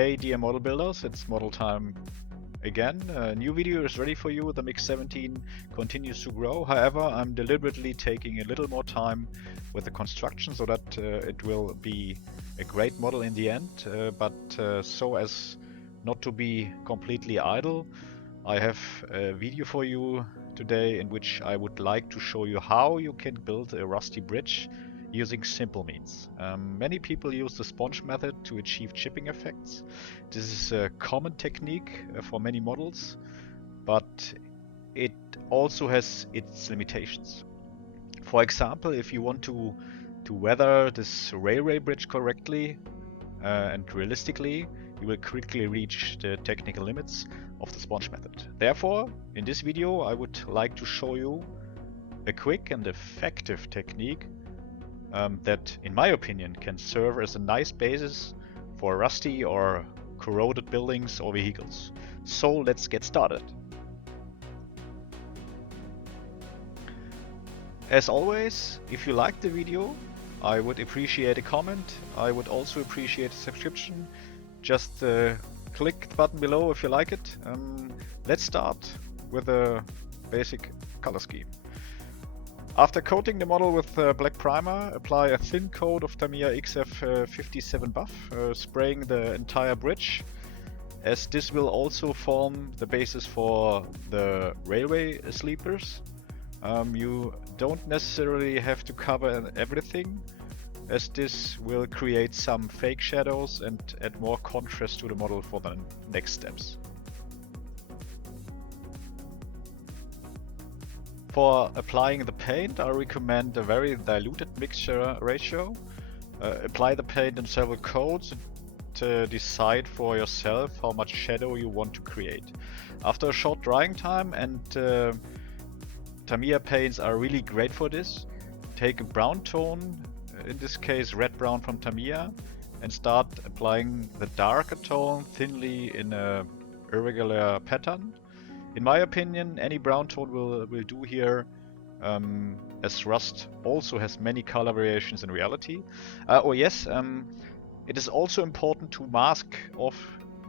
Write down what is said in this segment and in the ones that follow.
Hey dear model builders, it's model time again. A new video is ready for you. The MiX-17 continues to grow. However, I'm deliberately taking a little more time with the construction so that it will be a great model in the end, but so as not to be completely idle, I have a video for you today in which I would like to show you how you can build a rusty bridge using simple means. Many people use the sponge method to achieve chipping effects. This is a common technique for many models, but it also has its limitations. For example, if you want to weather this railway bridge correctly and realistically, you will quickly reach the technical limits of the sponge method. Therefore, in this video, I would like to show you a quick and effective technique that, in my opinion, can serve as a nice basis for rusty or corroded buildings or vehicles. So let's get started. As always, if you liked the video, I would appreciate a comment. I would also appreciate a subscription. Just click the button below if you like it. Let's start with a basic color scheme. After coating the model with black primer, apply a thin coat of Tamiya XF57 buff, spraying the entire bridge, as this will also form the basis for the railway sleepers. You don't necessarily have to cover everything, as this will create some fake shadows and add more contrast to the model for the next steps. For applying the paint, I recommend a very diluted mixture ratio. Apply the paint in several coats to decide for yourself how much shadow you want to create. After a short drying time, and Tamiya paints are really great for this, take a brown tone, in this case red brown from Tamiya, and start applying the darker tone thinly in a irregular pattern. In my opinion, any brown tone will do here, as rust also has many color variations in reality. It is also important to mask off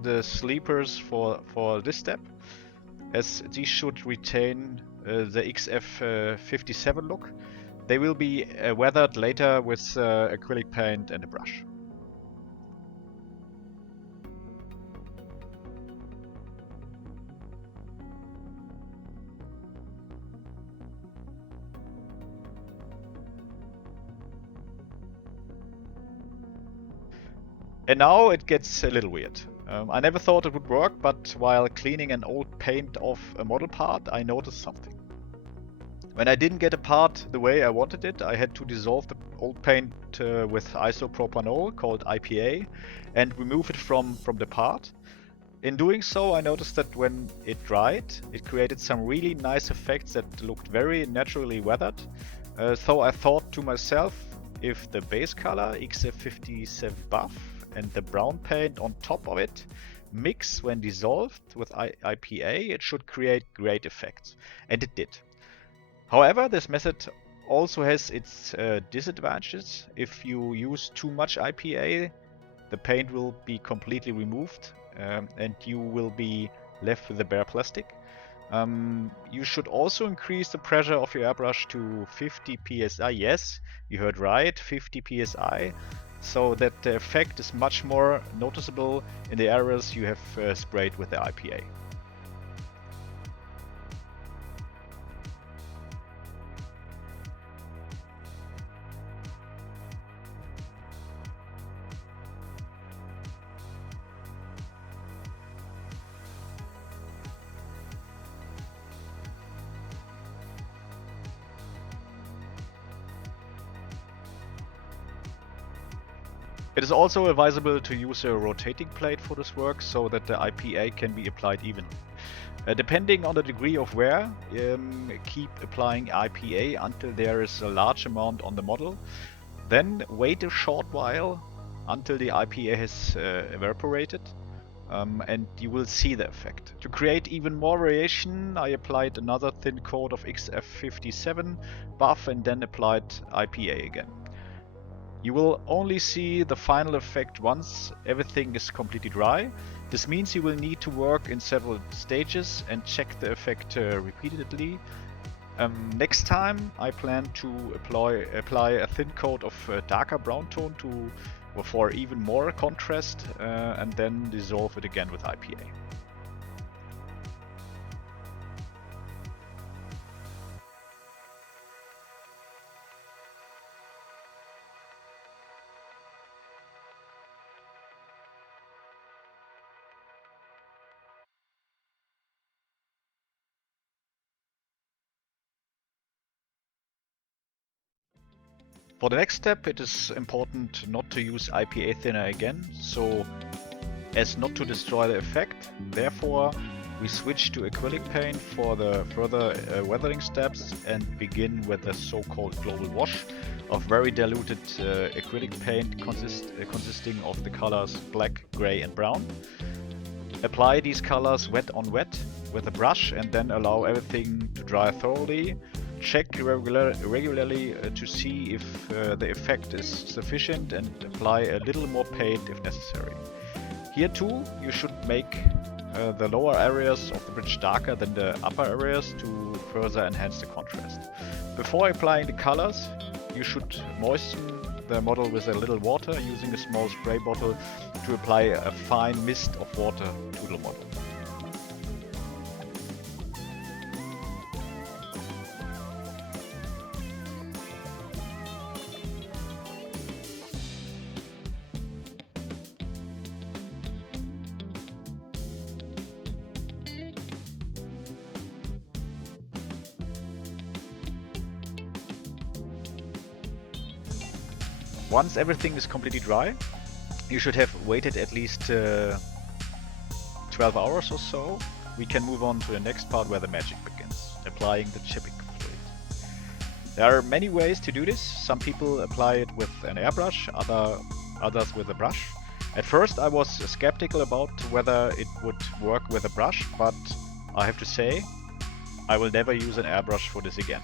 the sleepers for this step, as these should retain the XF57 look. They will be weathered later with acrylic paint and a brush. And now it gets a little weird. I never thought it would work, but while cleaning an old paint off a model part, I noticed something. When I didn't get a part the way I wanted it, I had to dissolve the old paint with isopropanol, called IPA, and remove it from the part. In doing so, I noticed that when it dried, it created some really nice effects that looked very naturally weathered. So I thought to myself, if the base color XF57 buff and the brown paint on top of it mix when dissolved with IPA, it should create great effects. And it did. However, this method also has its disadvantages. If you use too much IPA, the paint will be completely removed and you will be left with the bare plastic. You should also increase the pressure of your airbrush to 50 psi. Yes, you heard right, 50 psi, so that the effect is much more noticeable in the areas you have sprayed with the IPA. It is also advisable to use a rotating plate for this work so that the IPA can be applied evenly. Depending on the degree of wear, keep applying IPA until there is a large amount on the model. Then wait a short while until the IPA has evaporated, and you will see the effect. To create even more variation, I applied another thin coat of XF57 buff and then applied IPA again. You will only see the final effect once everything is completely dry. This means you will need to work in several stages and check the effect repeatedly. Next time I plan to apply a thin coat of darker brown tone for even more contrast and then dissolve it again with IPA. For the next step, it is important not to use IPA thinner again, so as not to destroy the effect. Therefore, we switch to acrylic paint for the further weathering steps and begin with the so-called global wash of very diluted acrylic paint consisting of the colors black, gray and brown. Apply these colors wet on wet with a brush and then allow everything to dry thoroughly. Check regularly to see if the effect is sufficient and apply a little more paint if necessary. Here too, you should make the lower areas of the bridge darker than the upper areas to further enhance the contrast. Before applying the colors, you should moisten the model with a little water using a small spray bottle to apply a fine mist of water to the model. Once everything is completely dry, you should have waited at least 12 hours or so. We can move on to the next part where the magic begins, applying the chipping fluid. There are many ways to do this. Some people apply it with an airbrush, others with a brush. At first I was skeptical about whether it would work with a brush, but I have to say, I will never use an airbrush for this again.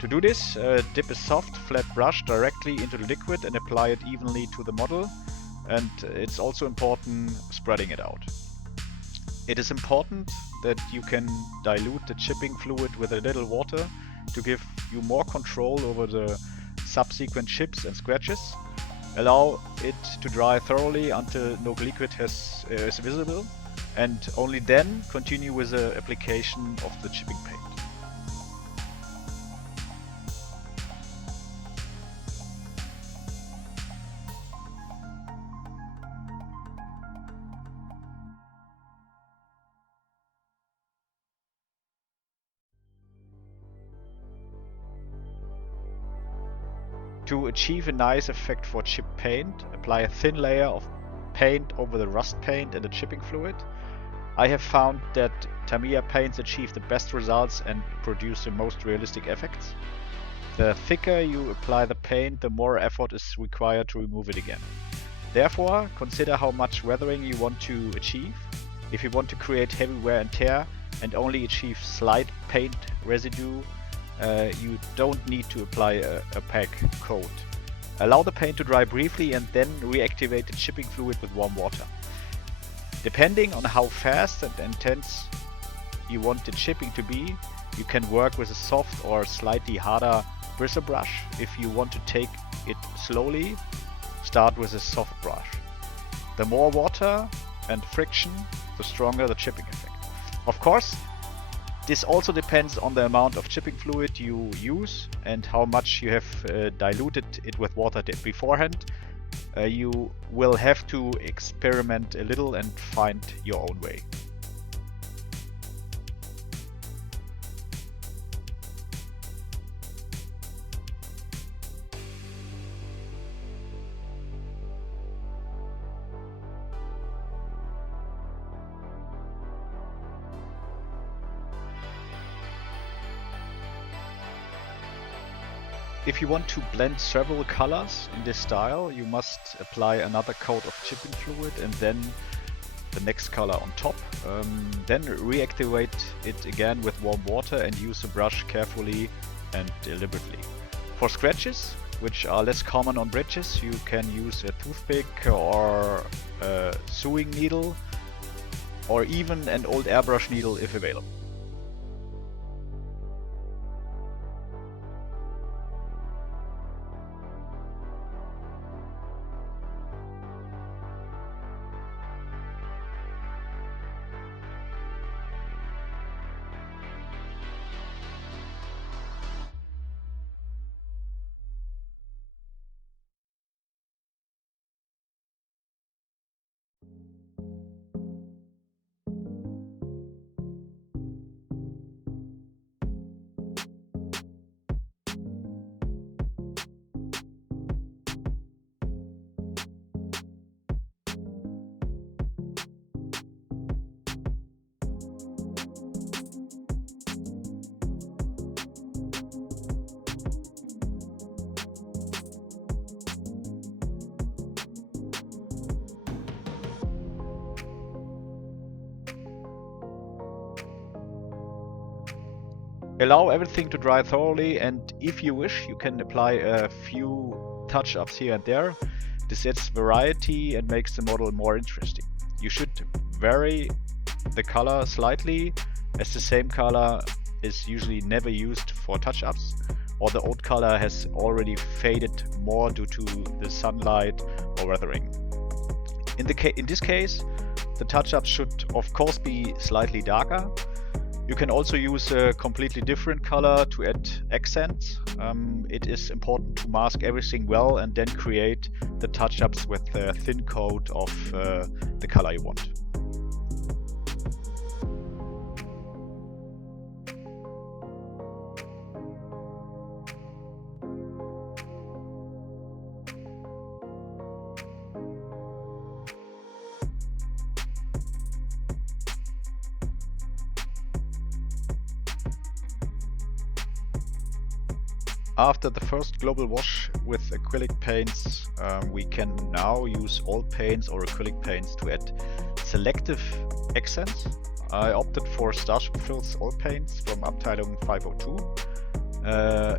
To do this, dip a soft, flat brush directly into the liquid and apply it evenly to the model, and it's also important spreading it out. It is important that you can dilute the chipping fluid with a little water to give you more control over the subsequent chips and scratches. Allow it to dry thoroughly until no liquid is visible, and only then continue with the application of the chipping paint. To achieve a nice effect for chip paint, apply a thin layer of paint over the rust paint and the chipping fluid. I have found that Tamiya paints achieve the best results and produce the most realistic effects. The thicker you apply the paint, the more effort is required to remove it again. Therefore, consider how much weathering you want to achieve. If you want to create heavy wear and tear and only achieve slight paint residue, you don't need to apply a pack coat. Allow the paint to dry briefly and then reactivate the chipping fluid with warm water. Depending on how fast and intense you want the chipping to be, you can work with a soft or slightly harder bristle brush. If you want to take it slowly, start with a soft brush. The more water and friction, the stronger the chipping effect. Of course, this also depends on the amount of chipping fluid you use and how much you have diluted it with water beforehand. You will have to experiment a little and find your own way. If you want to blend several colors in this style, you must apply another coat of chipping fluid and then the next color on top. Then reactivate it again with warm water and use the brush carefully and deliberately. For scratches, which are less common on bridges. You can use a toothpick or a sewing needle, or even an old airbrush needle if available. Allow everything to dry thoroughly, and if you wish, you can apply a few touch-ups here and there. This adds variety and makes the model more interesting. You should vary the color slightly, as the same color is usually never used for touch-ups, or the old color has already faded more due to the sunlight or weathering. In this case, the touch-ups should of course be slightly darker. You can also use a completely different color to add accents. It is important to mask everything well and then create the touch-ups with a thin coat of the color you want. After the first global wash with acrylic paints, we can now use oil paints or acrylic paints to add selective accents. I opted for Starship Fills oil paints from Abteilung 502.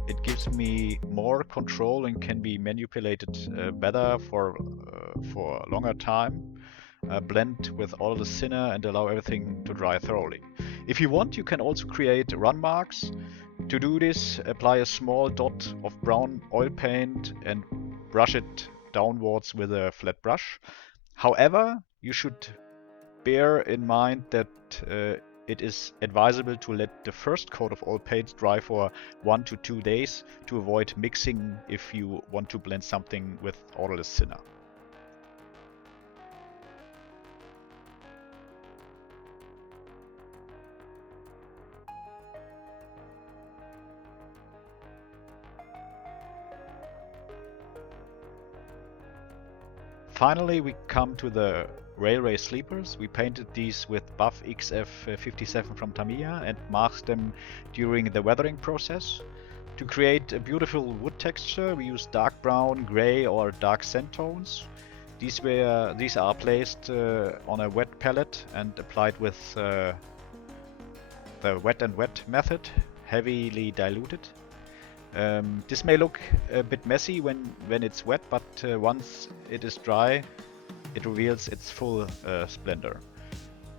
It gives me more control and can be manipulated better for a longer time. Blend with all the thinner and allow everything to dry thoroughly. If you want, you can also create run marks. To do this, apply a small dot of brown oil paint and brush it downwards with a flat brush. However, you should bear in mind that it is advisable to let the first coat of oil paint dry for 1 to 2 days to avoid mixing if you want to blend something with odorless thinner. Finally, we come to the railway sleepers. We painted these with Buff XF57 from Tamiya and masked them during the weathering process. To create a beautiful wood texture, we use dark brown, grey or dark sand tones. These are placed on a wet palette and applied with the wet and wet method, heavily diluted. This may look a bit messy when it's wet, but once it is dry, it reveals its full splendor.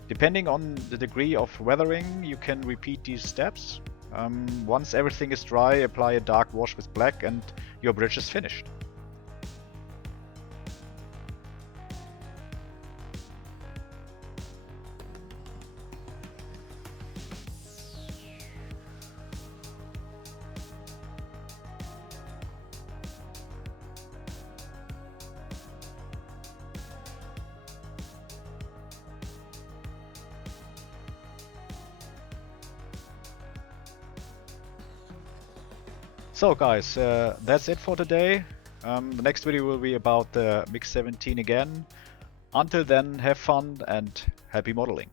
Depending on the degree of weathering, you can repeat these steps. Once everything is dry, apply a dark wash with black and your bridge is finished. So guys, that's it for today. The next video will be about the MiG 17 again. Until then, have fun and happy modeling.